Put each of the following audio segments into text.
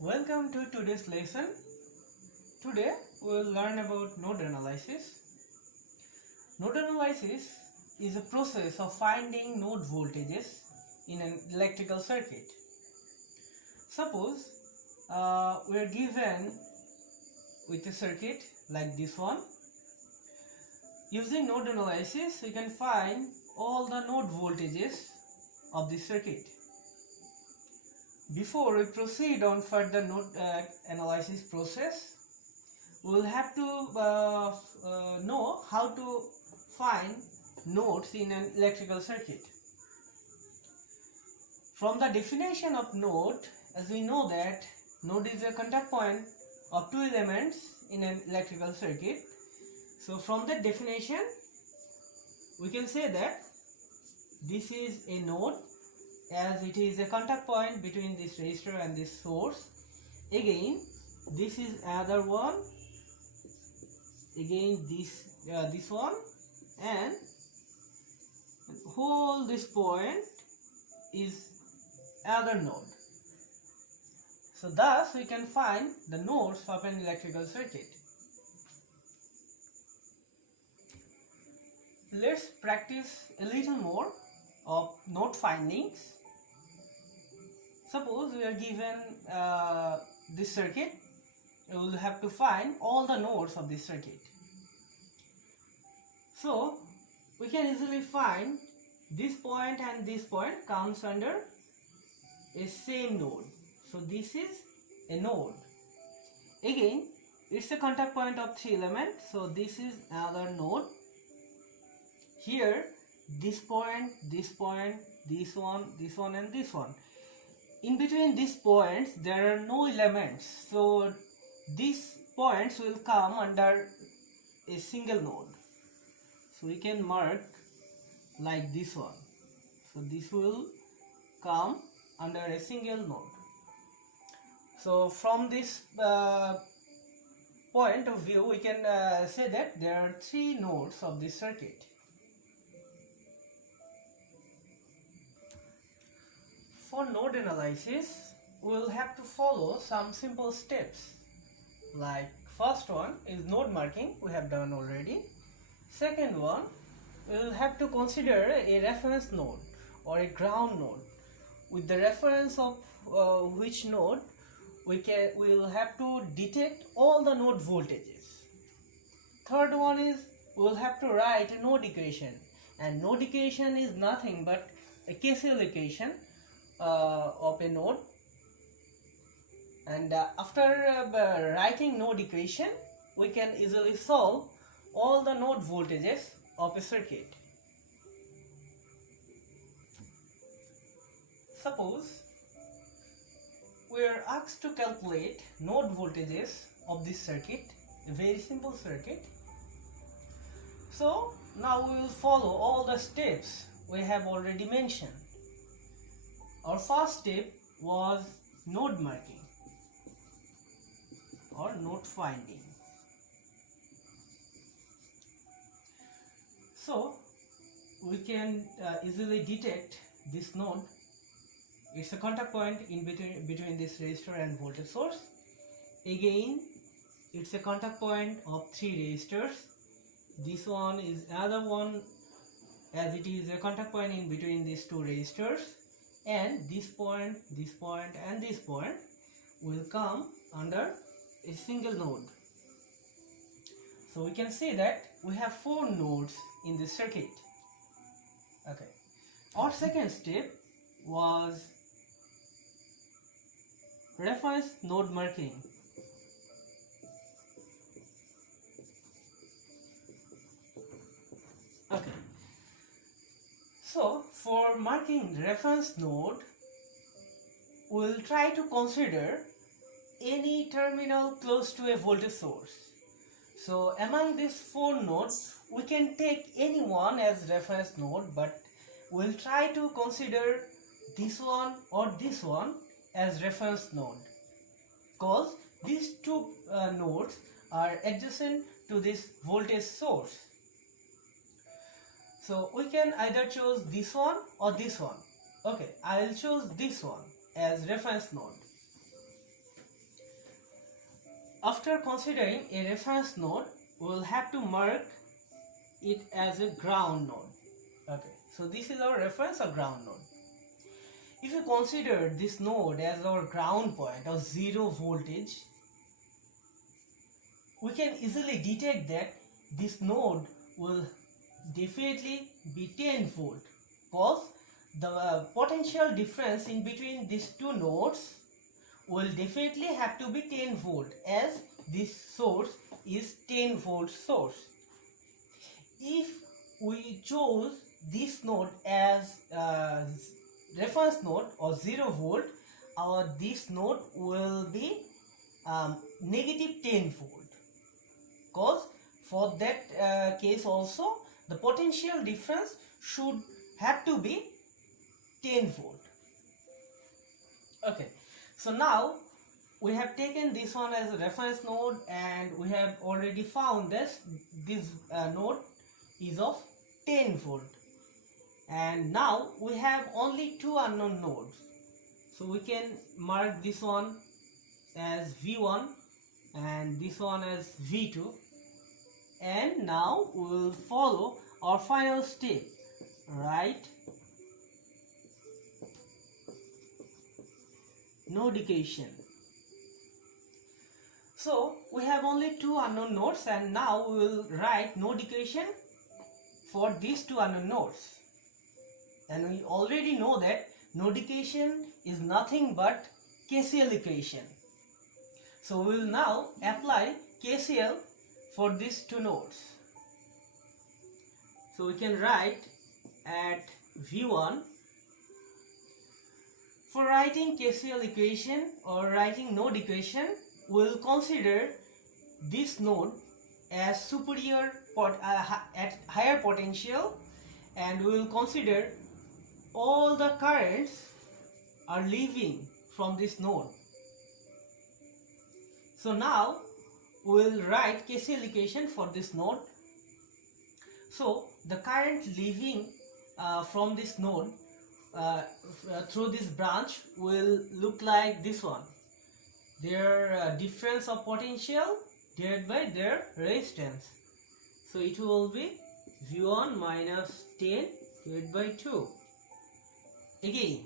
Welcome to today's lesson. Today we will learn about node analysis. Node analysis is a process of finding node voltages in an electrical circuit. Suppose we are given with a circuit like this one. Using node analysis, we can find all the node voltages of this circuit. Before we proceed on further node analysis process, we will have to know how to find nodes in an electrical circuit. From the definition of node, as we know that node is a contact point of two elements in an electrical circuit. So from that definition, we can say that this is a node, as it is a contact point between this resistor and this source. Again, this is another one. Again, this one, and whole this point is another node. So thus we can find the nodes of an electrical circuit. Let's practice a little more of node findings. Suppose we are given this circuit, we will have to find all the nodes of this circuit. So we can easily find this point and this point comes under a same node. So this is a node. Again, it's a contact point of three elements. So this is another node. Here, this point, this one, and this one. In between these points, there are no elements. So these points will come under a single node. So we can mark like this one. So this will come under a single node. So from this point of view, we can say that there are three nodes of this circuit. For node analysis, we will have to follow some simple steps. Like first one is node marking, we have done already. Second one, we will have to consider a reference node or a ground node. With the reference of which node we will have to detect all the node voltages. Third one is we will have to write a node equation, and node equation is nothing but a KCL equation of a node. And after writing node equation, we can easily solve all the node voltages of a circuit. Suppose we are asked to calculate node voltages of this circuit, a very simple circuit. So now we will follow all the steps we have already mentioned. Our first step was node marking or node finding. So we can easily detect this node. It's a contact point in between this resistor and voltage source. Again, it's a contact point of three resistors. This one is another one, as it is a contact point in between these two resistors. And this point, and this point will come under a single node. So we can say that we have four nodes in this circuit. Okay. Our second step was reference node marking. Okay. So for marking reference node, we will try to consider any terminal close to a voltage source. So among these four nodes, we can take any one as reference node, but we'll try to consider this one or this one as reference node, because these two nodes are adjacent to this voltage source. So we can either choose this one or this one. Okay, I will choose this one as reference node. After considering a reference node, we will have to mark it as a ground node. Okay, so this is our reference or ground node. If you consider this node as our ground point or 0 voltage, we can easily detect that this node will definitely be 10 volt, because the potential difference in between these two nodes will definitely have to be 10 volt, as this source is 10 volt source. If we chose this node as reference node or 0 volt, this node will be negative 10 volt, because for that case also the potential difference should have to be 10 volt. Okay, so now we have taken this one as a reference node, and we have already found that this node is of 10 volt, and now we have only two unknown nodes, so we can mark this one as V1 and this one as V2, and now we will follow our final step, right? Node equation. So we have only two unknown nodes, and now we will write node equation for these two unknown nodes. And we already know that node equation is nothing but KCL equation. So we will now apply KCL for these two nodes. So we can write at V1. For writing KCL equation or writing node equation, we will consider this node as superior at higher potential, and we will consider all the currents are leaving from this node. So now we will write KCL equation for this node. So the current leaving from this node through this branch will look like this one. Their difference of potential divided by their resistance. So it will be V1 minus 10 divided by 2. Again,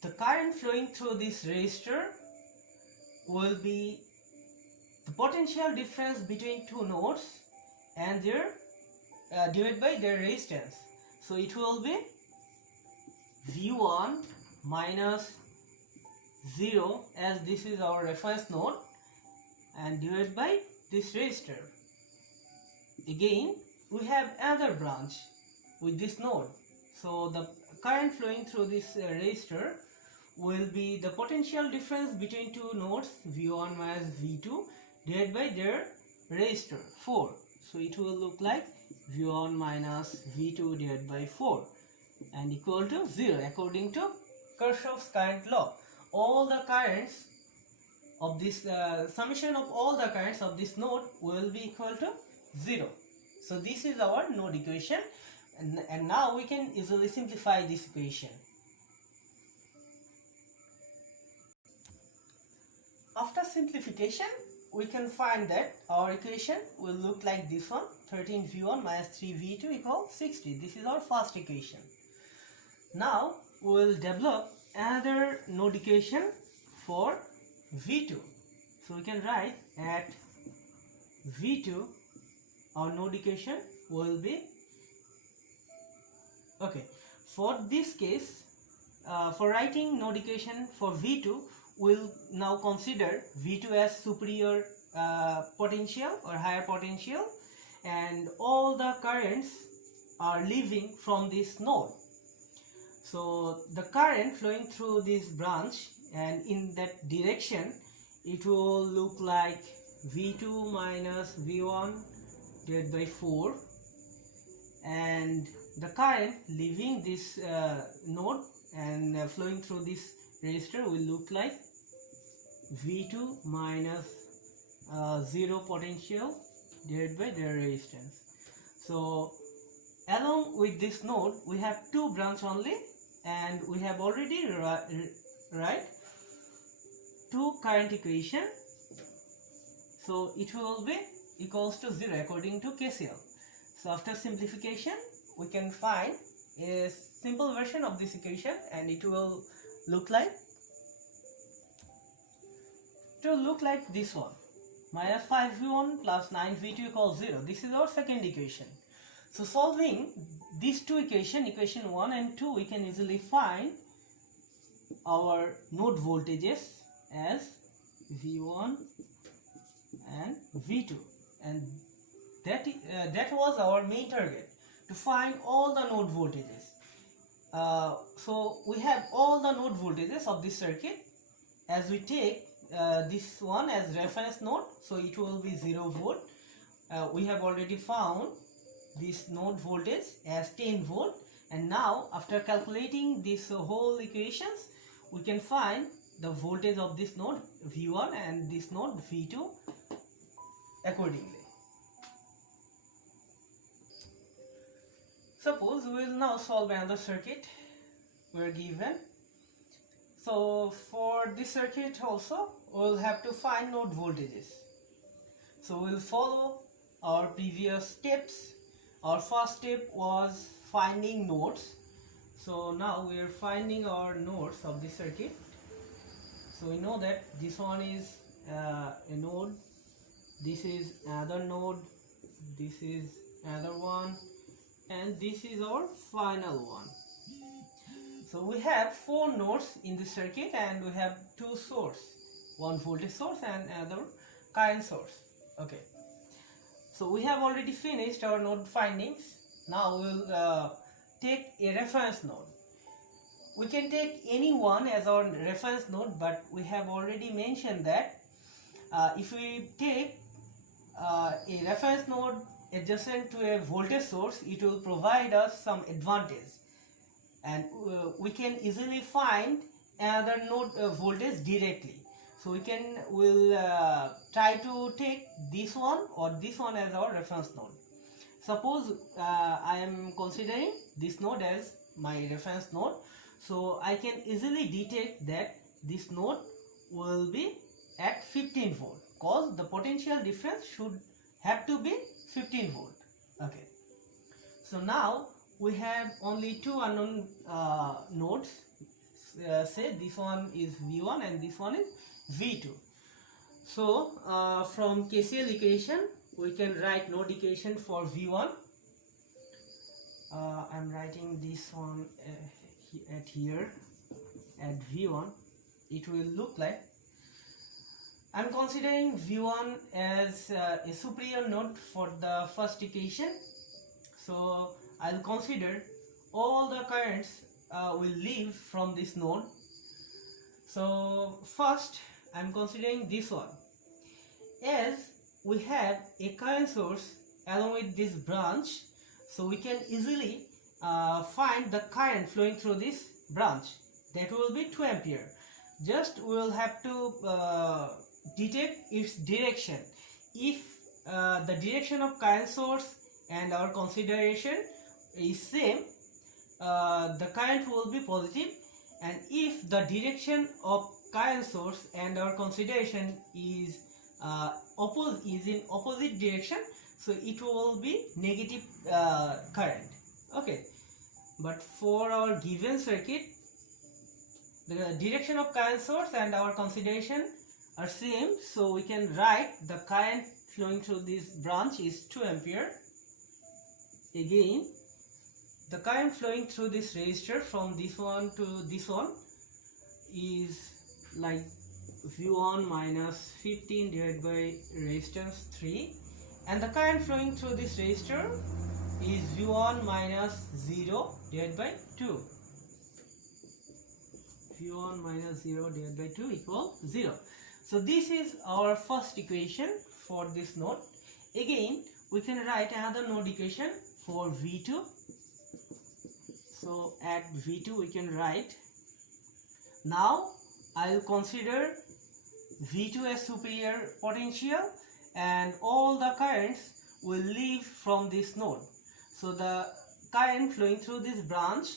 the current flowing through this resistor will be the potential difference between two nodes and their divided by their resistance. So it will be V1 minus 0, as this is our reference node, and divided by this resistor. Again, we have another branch with this node. So the current flowing through this resistor will be the potential difference between two nodes, V1 minus V2, divided by their resistor 4. So it will look like V1 minus V2 divided by 4 and equal to 0 according to Kirchhoff's current law. All the currents of this summation of all the currents of this node will be equal to 0. So this is our node equation, and now we can easily simplify this equation. After simplification, we can find that our equation will look like this one: 13V1 minus 3V2 equals 60. This is our first equation. Now we will develop another node equation for V2. So we can write at V2, our node equation will be, okay, for this case, for writing node equation for V2, we'll now consider V2 as superior potential or higher potential, and all the currents are leaving from this node. So the current flowing through this branch and in that direction, it will look like V2 minus V1 divided by 4, and the current leaving this node and flowing through this resistor will look like V2 minus 0 potential divided by their resistance. So along with this node we have two branches only, and we have already two current equation, so it will be equals to 0 according to KCL. So after simplification we can find a simple version of this equation, and it will look like this one: minus 5v1 plus 9v2 equals 0. This is our second equation. So solving these two equations, equation 1 and 2, we can easily find our node voltages as V1 and V2, and that was our main target, to find all the node voltages. So we have all the node voltages of this circuit. As we take this one as reference node, so it will be 0 volt. We have already found this node voltage as 10 volt, and now after calculating this whole equations, we can find the voltage of this node V1 and this node V2 accordingly. Suppose we will now solve another circuit we are given. So for this circuit also we will have to find node voltages. So we will follow our previous steps. Our first step was finding nodes. So now we are finding our nodes of this circuit. So we know that this one is a node, this is another node, this is another one, and this is our final one. So we have 4 nodes in this circuit, and we have 2 sources, one voltage source and another current source. Okay. So we have already finished our node findings. Now we will take a reference node. We can take any one as our reference node, but we have already mentioned that if we take a reference node adjacent to a voltage source, it will provide us some advantage, and we can easily find another node voltage directly. So we'll try to take this one or this one as our reference node. Suppose I am considering this node as my reference node, so I can easily detect that this node will be at 15 volt, because the potential difference should have to be 15 volt. Okay. So now we have only 2 unknown nodes. Say this one is V1 and this one is V2. So from KCL equation we can write node equation for V1. I'm writing this one at here at V1. It will look like, I'm considering V1 as a superior node for the first equation. So I'll consider all the currents will leave from this node. So first I'm considering this one. As we have a current source along with this branch, so we can easily find the current flowing through this branch. That will be 2 ampere. Just we will have to detect its direction. If the direction of current source and our consideration is same, the current will be positive, and if the direction of current source and our consideration is in opposite direction, so it will be negative current. Okay, but for our given circuit, the direction of current source and our consideration are same, so we can write the current flowing through this branch is 2 ampere. Again, the current flowing through this resistor from this one to this one is like V1 minus 15 divided by resistance 3, and the current flowing through this resistor is V1 minus 0 divided by 2. V1 minus 0 divided by 2 equals 0. So this is our first equation for this node. Again, we can write another node equation for V2. So at V2 we can write, now I will consider V2 as superior potential, and all the currents will leave from this node. So the current flowing through this branch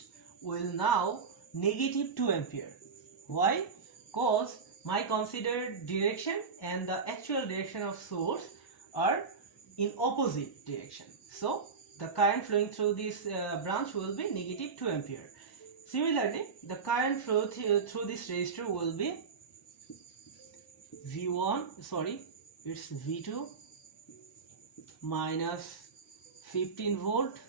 will now negative 2 ampere. Why? Because my considered direction and the actual direction of source are in opposite direction. So the current flowing through this branch will be negative 2 ampere. Similarly, the current flow through this resistor will be it's V2 minus 15 volt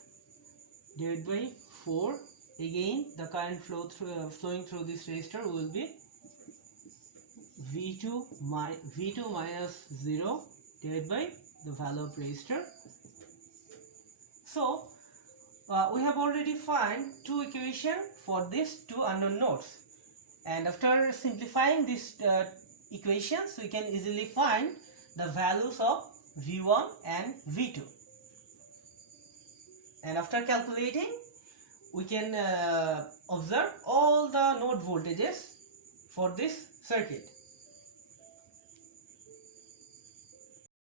divided by 4. Again, the current flowing through this resistor will be V2 minus 0 divided by the value of resistor. So we have already found two equations for these two unknown nodes, and after simplifying these equations we can easily find the values of V1 and V2, and after calculating we can observe all the node voltages for this circuit.